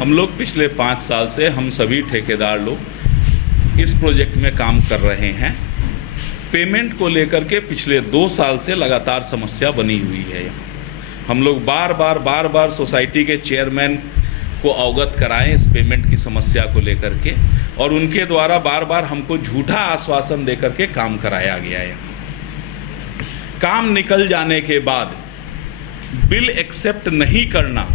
हम लोग पिछले 5 साल से हम सभी ठेकेदार लोग इस प्रोजेक्ट में काम कर रहे हैं। पेमेंट को लेकर के पिछले 2 साल से लगातार समस्या बनी हुई है। यहाँ हम लोग बार बार सोसाइटी के चेयरमैन को अवगत कराएं इस पेमेंट की समस्या को लेकर के, और उनके द्वारा बार हमको झूठा आश्वासन देकर के काम कराया गया है। काम निकल जाने के बाद बिल एक्सेप्ट नहीं करना,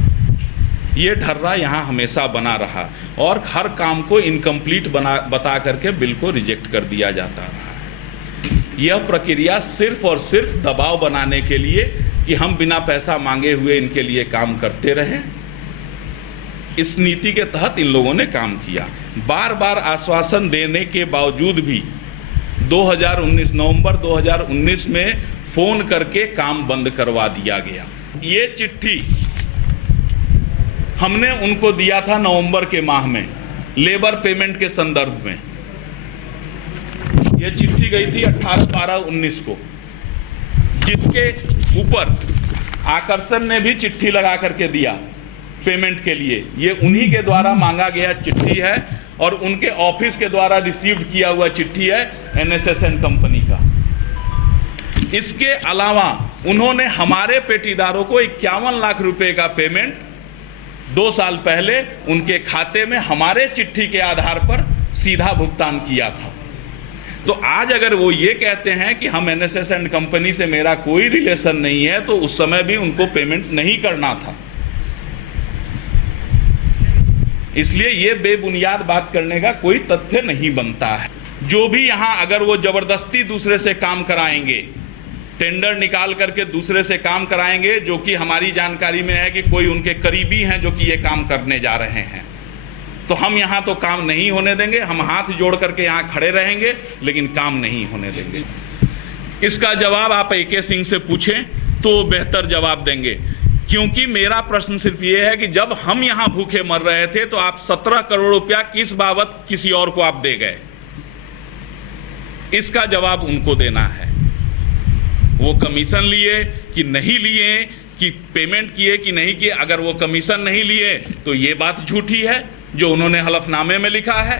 ये ढर्रा यहाँ हमेशा बना रहा और हर काम को इनकम्प्लीट बता करके बिल को रिजेक्ट कर दिया जाता रहा है। यह प्रक्रिया सिर्फ और सिर्फ दबाव बनाने के लिए कि हम बिना पैसा मांगे हुए इनके लिए काम करते रहें, इस नीति के तहत इन लोगों ने काम किया। बार आश्वासन देने के बावजूद भी 2019 नवंबर 2019 में फ़ोन करके काम बंद करवा दिया गया। ये चिट्ठी हमने उनको दिया था नवंबर के माह में लेबर पेमेंट के संदर्भ में। ये चिट्ठी गई थी 18/12/19 को, जिसके ऊपर आकर्षण ने भी चिट्ठी लगा करके दिया पेमेंट के लिए। ये उन्हीं के द्वारा मांगा गया चिट्ठी है और उनके ऑफिस के द्वारा रिसीव्ड किया हुआ चिट्ठी है NSSN कंपनी का। इसके अलावा उन्होंने हमारे पेटीदारों को 51 लाख रुपए का पेमेंट 2 साल पहले उनके खाते में हमारे चिट्ठी के आधार पर सीधा भुगतान किया था। तो आज अगर वो ये कहते हैं कि हम NSSN कंपनी से मेरा कोई रिलेशन नहीं है, तो उस समय भी उनको पेमेंट नहीं करना था। इसलिए ये बेबुनियाद बात करने का कोई तथ्य नहीं बनता है। जो भी यहाँ अगर वो ज़बरदस्ती दूसरे से काम कराएंगे, टेंडर निकाल करके दूसरे से काम कराएंगे, जो कि हमारी जानकारी में है कि कोई उनके करीबी हैं जो कि ये काम करने जा रहे हैं, तो हम यहाँ तो काम नहीं होने देंगे। हम हाथ जोड़ करके यहाँ खड़े रहेंगे, लेकिन काम नहीं होने देंगे। इसका जवाब आप AK सिंह से पूछें तो बेहतर जवाब देंगे, क्योंकि मेरा प्रश्न सिर्फ ये है कि जब हम यहाँ भूखे मर रहे थे तो आप 17 करोड़ रुपया किस बाबत किसी और को आप दे गए, इसका जवाब उनको देना है। वो कमीशन लिए कि नहीं लिए, कि पेमेंट किए कि नहीं किए। अगर वो कमीशन नहीं लिए तो ये बात झूठी है जो उन्होंने हलफनामे में लिखा है।